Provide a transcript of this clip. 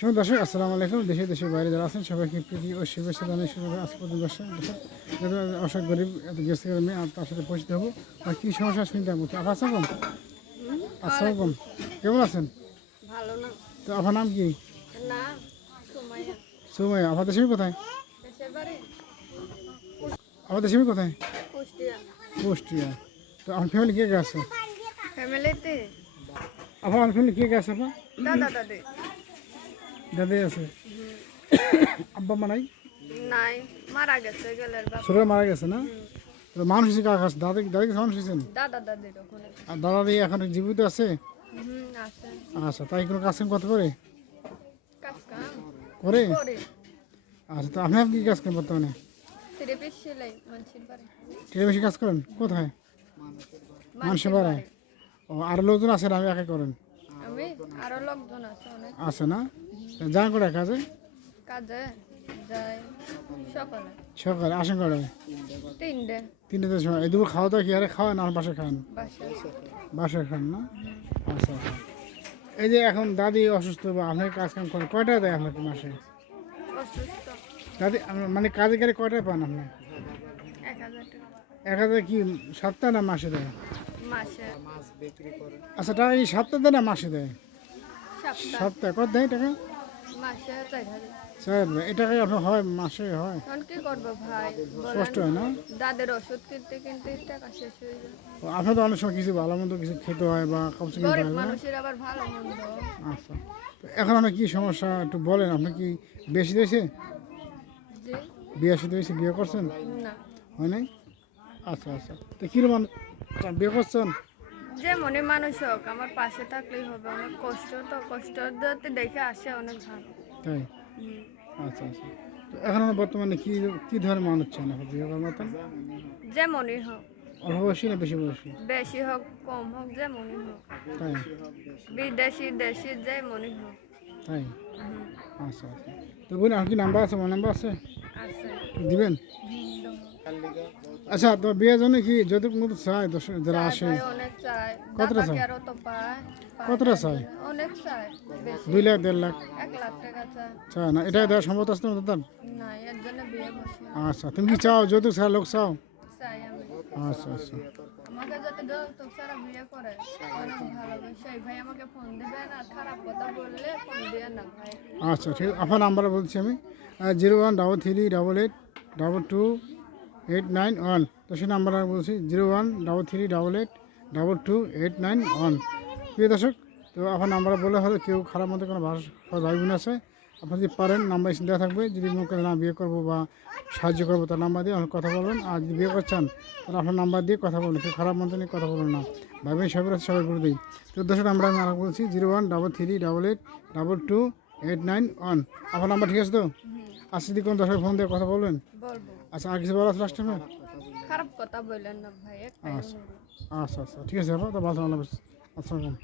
শুভ দর্শক আসসালামু আলাইকুম। দেশে দেশের বাইরে যারা আছেন সবাইকে প্রীতি ও শুভেচ্ছা জানিয়ে শুরু আজ পর্যন্ত দর্শক যারা গরিব এত গেস্ট আমি তার সাথে পরিচিত হব। আর কী সমস্যা শুনতে হবে আপা আসসালাম আসসালাম কেমন আছেন? ভালো না। তো আপনার নাম কি? না সময় সুমাই আপনার দেশের কোথায়? আমার দেশের কোথায়? কুষ্টিয়া। কুষ্টিয়া। তো আমার ফ্যামিলি কে কে আছে? ফ্যামিলিতে আপনার ফ্যামিলি কে কে আছে আপনার দাদা দাদি। দাদি আছে? আব্বা মা নাই? নাই মারা গেছে গেলের বাপ। ছোটো মারা গেছে না? মানুষ হিসেবে কাকা আছে দাদি দাদি কাছে মানুষ হয়েছেন দাদা ওখানে। আর দাদা এখন জীবিত আছে? হুম আছে। আচ্ছা তাই কোনো কাজ করতে পারে? কাজ কাম? করে? আচ্ছা তো আপনি কি কাজ করেন বর্তমানে? থ্রি পিস সেলাই মানুষের বাড়ি। কাজ করেন? কোথায়? মানুষের বাড়ায় ও আরও লোকজন আছে না আমি একা করেন? আমি? আরও লোকজন আছে অনেক। আছে না? যান করে কাজে? কাজে যাই সকালে। সকালে আসেন করে তিনটে। তিনটের সময়। এই দুপুর খাওয়া দাওয়া কি আরে খাওয়ান আর বাসে খান? বাসে খান না? আচ্ছা আচ্ছা। এই যে এখন দাদি অসুস্থ বা আপনার কাজ কাম করেন কয়টা দেয় আপনাকে মাসে? দাদি মানে কাজে গেলে কয়টা পান আপনি? এক হাজার কি সপ্তাহ না মাসে দেয়? মাসে। আচ্ছা টাকা কি সপ্তাহ দেয় না মাসে দেয়? সপ্তাহ। সপ্তাহে। কত দেয় টাকা? মাসে চার হাজার। স্যার এটা কি আপনার হয় মাসে হয়? এখন কি করব ভাই? কষ্ট হয় না? দাদের ওষুধ কিনতে কিনতে টাকা শেষ হয়ে যায়। আপনার তো অনেক সময় কিছু ভালো মন্দ কিছু খেতে হয় বা হয় না? মানুষের আবার ভালো মন্দ। আচ্ছা। এখন আপনার কি সমস্যা? একটু বলেন আপনি কি বেশি দিয়েছে বিয়ে সাথে হয়েছে বিয়ে করছেন? না। হয় নাই? আচ্ছা আচ্ছা। তো কীরকম? বিয়ে করছেন? যে মনে মানুষ হোক আমার পাশে থাকলেই হবে। অনেক কষ্ট তো কষ্ট দেখে আসে অনেক ভালো। তাই? আচ্ছা আচ্ছা। তো এখন বর্তমানে কি কি ধরনের মানুষ চান? বিয়ে মতন? যে মনে হোক। অল্প বয়সী না বেশি বয়সী? বেশি হোক কম হোক যে মনে হোক। তাই? বিদেশি দেশি যে মনে হোক। তাই। আচ্ছা আচ্ছা। তো বলুন আর কি নাম্বার আছে? আমার নাম্বার আছে? আছে। দিবেন? আচ্ছা তো বিয়ের জন্য কি যতটুকু মতো চাই যারা আসে? কতটা পায়। কতটা চাই দুই লাখ দেড় লাখ? চায়। না? এটা দেওয়া সম্ভব আছে তোমার দাদা? আচ্ছা তুমি কি চাও? যৌতুক ছাড়া লোক চাও? আচ্ছা আচ্ছা। আমাকে যাতে যৌতুক ছাড়া বিয়ে করে অনেক ভালোবাসে। ভাই আমাকে ফোন দিবে না খারাপ কথা বললে ফোন দিয়ে না ভাই। আচ্ছা ঠিক আপনার নাম্বার বলছি আমি। Zero one double three double eight double two eight nine one সেই নাম্বার আমি বলছি zero one double three double eight double two eight nine one প্রিয় দর্শক, তো আপনার নাম্বার বলে হলে কেউ খারাপ মতো কোনো ভাই বোন আছে, আপনি যদি পারেন, নাম্বার দেওয়া থাকবে। যদি মনে করেন না বিয়ে করব বা সাহায্য করব, তার নাম্বার দিয়ে কথা বলবেন। আর যদি বিয়ে করছেন, তাহলে আপনার নাম্বার দিয়ে কথা বলবেন কেউ খারাপ মতো নিয়ে কথা বলবেন না। ভাই বোন সবাই আছে, সবাই বলে দিই। তো দর্শক আমরা আমি আর বলছি zero one double three double eight double two eight nine one আপনার নাম্বার ঠিক আছে তো? আজকে যদি কোনো দর্শক ফোন দিয়ে কথা বলবেন? আচ্ছা আর কিছু বলা আছে লাস্ট টাইমে খারাপ কথা বললেন না ভাই আচ্ছা আচ্ছা আচ্ছা ঠিক আছে বাবা তো ভালো আল্লাহ হাফেজ। আসসালামু আলাইকুম।